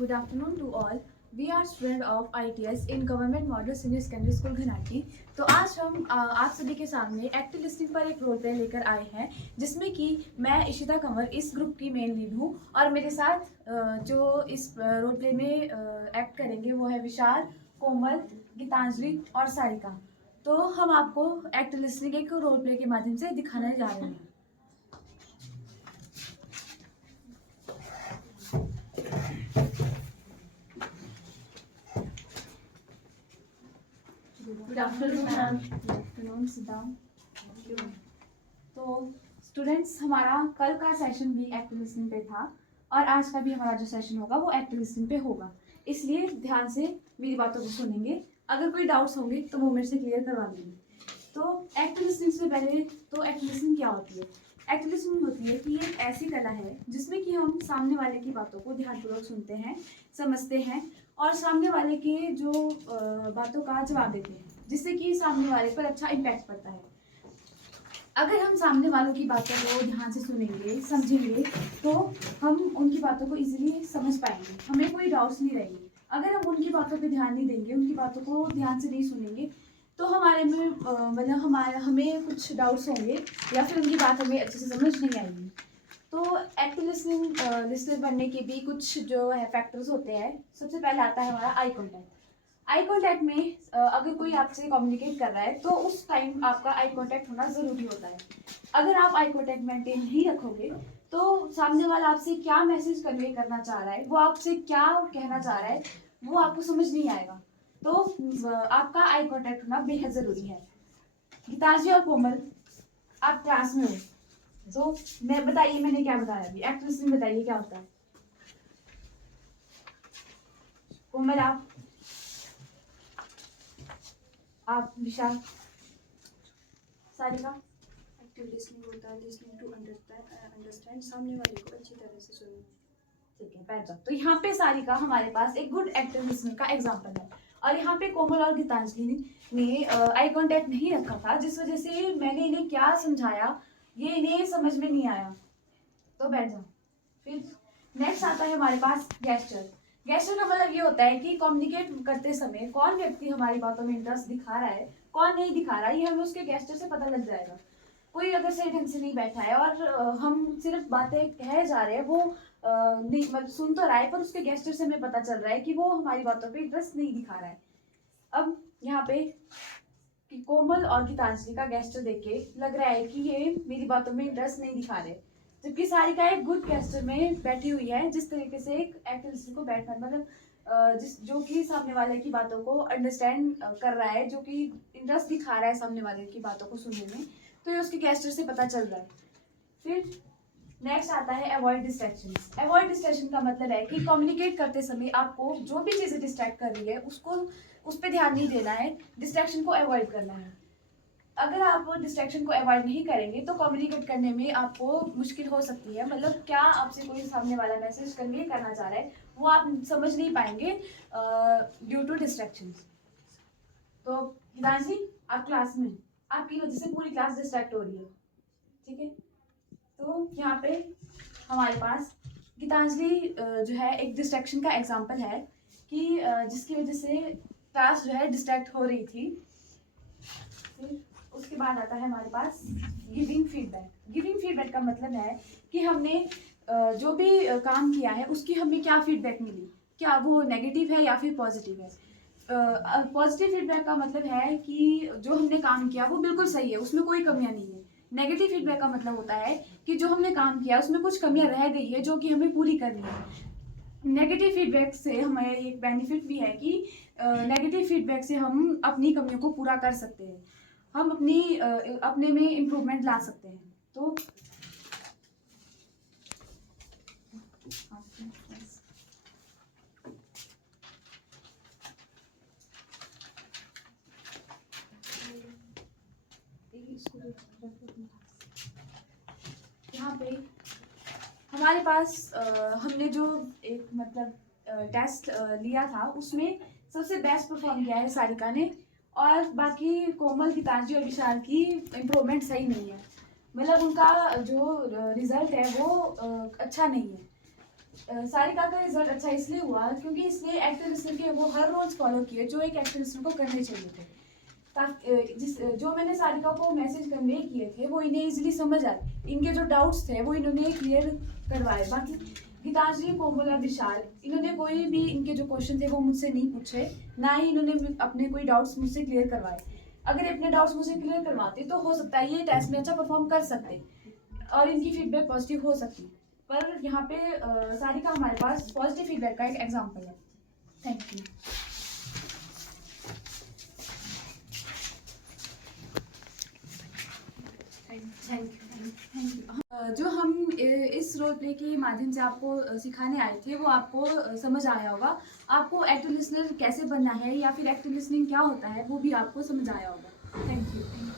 Good afternoon to all. We are students of ITS in Government Model Senior Secondary School Ghanati. तो आज हम आप सभी के सामने एक्टिव लिस्निंग पर एक रोल प्ले लेकर आए हैं, जिसमें कि मैं इशिता कंवर इस ग्रुप की मेन लीड हूँ और मेरे साथ जो इस रोल प्ले में एक्ट करेंगे वो है विशाल, कोमल, गीतांजलि और सारिका। तो हम आपको एक्टिव लिस्निंग एक रोल प्ले के माध्यम से दिखाने जा रहे हैं। Good afternoon, ma'am. Good afternoon, sit down. तो स्टूडेंट्स, हमारा कल का सेशन भी एक्टिव लिसनिंग पे था और आज का भी हमारा जो सेशन होगा वो एक्टिव लिसनिंग पे होगा, इसलिए ध्यान से मेरी बातों को सुनेंगे। अगर कोई डाउट्स होंगे तो वो मेरे से क्लियर करवा देंगे। तो एक्टिव लिसनिंग से पहले तो एक्टिव लिसनिंग क्या होती है? एक्टिव लिसनिंग होती है कि ये एक ऐसी कला है जिसमें कि हम सामने वाले की बातों को ध्यानपूर्वक सुनते हैं, समझते हैं और सामने वाले के जो बातों का जवाब देते हैं, जिससे कि सामने वाले पर अच्छा इम्पैक्ट पड़ता है। अगर हम सामने वालों की बातों को ध्यान से सुनेंगे, समझेंगे, तो हम उनकी बातों को इजीली समझ पाएंगे, हमें कोई डाउट्स नहीं रहेंगे। अगर हम उनकी बातों पे ध्यान नहीं देंगे, उनकी बातों को ध्यान से नहीं सुनेंगे, तो हमारे में मतलब हमें कुछ डाउट्स होंगे या फिर उनकी बात हमें अच्छे से समझ नहीं आएगी। तो एक्टिव लिसनर बनने के भी कुछ जो है फैक्टर्स होते हैं। सबसे पहले आता है हमारा आई कॉन्टैक्ट। आई कॉन्टैक्ट में अगर कोई आपसे कम्युनिकेट कर रहा है तो उस टाइम आपका आई कॉन्टैक्ट होना ज़रूरी होता है। अगर आप आई कॉन्टैक्ट मेंटेन नहीं रखोगे तो सामने वाला आपसे क्या मैसेज कन्वे करना चाह रहा है, वो आपसे क्या कहना चाह रहा है, वो आपको समझ नहीं आएगा। तो आपका आई कॉन्टैक्ट होना बेहद ज़रूरी है। गीतांजलि और कोमल, आप क्लास में हो तो मैं बताइए मैंने क्या बताया अभी। एक्टिव लिसनिंग बताइए क्या होता है। कोमल आप विशाल, सारिका। एक्टिव लिसनिंग होता है लिसनिंग टू अंडरस्टैंड, सामने वाले को अच्छी तरह से सुनना। ठीक है, बैठ जाओ। तो यहाँ पे सारिका हमारे पास एक गुड एक्टिव लिसनर का एग्जांपल है और यहाँ पे कोमल और गीतांजलि ने आई कांटेक्ट नहीं रखा था, जिस वजह से मैंने इन्हें क्या समझाया ये इन्हें समझ में नहीं आया। तो बैठ जाओ। फिर नेक्स्ट आता है हमारे पास गेस्चर। गेस्चर का मतलब ये होता है कि कम्युनिकेट करते समय कौन व्यक्ति हमारी बातों में इंटरेस्ट दिखा रहा है, कौन नहीं दिखा रहा है, ये हमें उसके गेस्चर से पता लग जाएगा। कोई अगर सही ढंग से नहीं बैठा है और हम सिर्फ बातें कहे जा रहे हैं, वो नहीं मतलब सुन तो रहा है पर उसके गेस्चर से हमें पता चल रहा है कि वो हमारी बातों पे इंटरेस्ट नहीं दिखा रहा है। अब यहाँ पे कि कोमल और गीतांजलि का गेस्चर देख के लग रहा है कि ये मेरी बातों में इंटरेस्ट नहीं दिखा रहे, जबकि सारिका एक गुड गेस्चर में बैठी हुई है। जिस तरीके से एक एक्टिव लिसनर को बैठना मतलब जो कि सामने वाले की बातों को अंडरस्टैंड कर रहा है, जो कि इंटरेस्ट दिखा रहा है सामने वाले की बातों को सुनने में, तो ये उसके गेस्चर से पता चल रहा है। फिर नेक्स्ट आता है अवॉइड डिस्ट्रैक्शन। अवॉइड डिस्ट्रैक्शन का मतलब है कि कम्युनिकेट करते समय आपको जो भी चीज़ें डिस्ट्रैक्ट कर रही है उसको उस पर ध्यान नहीं देना है, डिस्ट्रैक्शन को अवॉइड करना है। अगर आप डिस्ट्रैक्शन को अवॉइड नहीं करेंगे तो कम्युनिकेट करने में आपको मुश्किल हो सकती है। मतलब क्या आपसे कोई सामने वाला मैसेज कन्वे करना चाह रहा है वो आप समझ नहीं पाएंगे ड्यू टू डिस्ट्रैक्शन। तो गीतांजलि, आप क्लास में, आपकी वजह से पूरी क्लास डिस्ट्रैक्ट हो रही है, ठीक है। तो यहाँ पे हमारे पास गीतांजलि जो है एक डिस्ट्रैक्शन का एग्जांपल है कि जिसकी वजह से क्लास जो है डिस्ट्रैक्ट हो रही थी। फिर उसके बाद आता है हमारे पास गिविंग फीडबैक। गिविंग फीडबैक का मतलब है कि हमने जो भी काम किया है उसकी हमें क्या फीडबैक मिली, क्या वो नेगेटिव है या फिर पॉजिटिव है। पॉजिटिव फीडबैक का मतलब है कि जो हमने काम किया वो बिल्कुल सही है, उसमें कोई कमियां नहीं है। नेगेटिव फीडबैक का मतलब होता है कि जो हमने काम किया उसमें कुछ कमियां रह गई है जो कि हमें पूरी करनी है। नेगेटिव फीडबैक से हमें एक बेनिफिट भी है कि नेगेटिव फीडबैक से हम अपनी कमियों को पूरा कर सकते हैं, हम अपने में इम्प्रूवमेंट ला सकते हैं। तो यहाँ पे हमारे पास हमने जो एक मतलब टेस्ट लिया था उसमें सबसे बेस्ट परफॉर्म किया है सारिका ने, और बाकी कोमल, गीतांजलि और विशाल की इम्प्रूवमेंट सही नहीं है। मतलब उनका जो रिजल्ट है वो अच्छा नहीं है। सारिका का रिजल्ट अच्छा इसलिए हुआ क्योंकि इसने एक्टिव लिसनर के वो हर रोल्स फॉलो किए जो एक एक्टिव लिसनर को करने चाहिए थे। जो मैंने सारिका को मैसेज कन्वे किए थे वो इन्हें इजीली समझ आए, इनके जो डाउट्स थे वो इन्होंने क्लियर करवाए। बाकी गीतांजलि, कोमल और विशाल, इन्होंने कोई भी इनके जो क्वेश्चन थे वो मुझसे नहीं पूछे, ना ही इन्होंने अपने कोई डाउट्स मुझसे क्लियर करवाए। अगर ये अपने डाउट्स मुझसे क्लियर करवाते तो हो सकता है ये टेस्ट में अच्छा परफॉर्म कर सकते और इनकी फीडबैक पॉजिटिव हो सकती। पर यहाँ पे सारिका हमारे पास पॉजिटिव फीडबैक का एक एग्जाम्पल है। Thank you. जो हम इस रोल प्ले के माध्यम से आपको सिखाने आए थे वो आपको समझ आया होगा। आपको एक्टिव लिसनर कैसे बनना है या फिर एक्टिव लिसनिंग क्या होता है वो भी आपको समझ आया होगा। Thank you.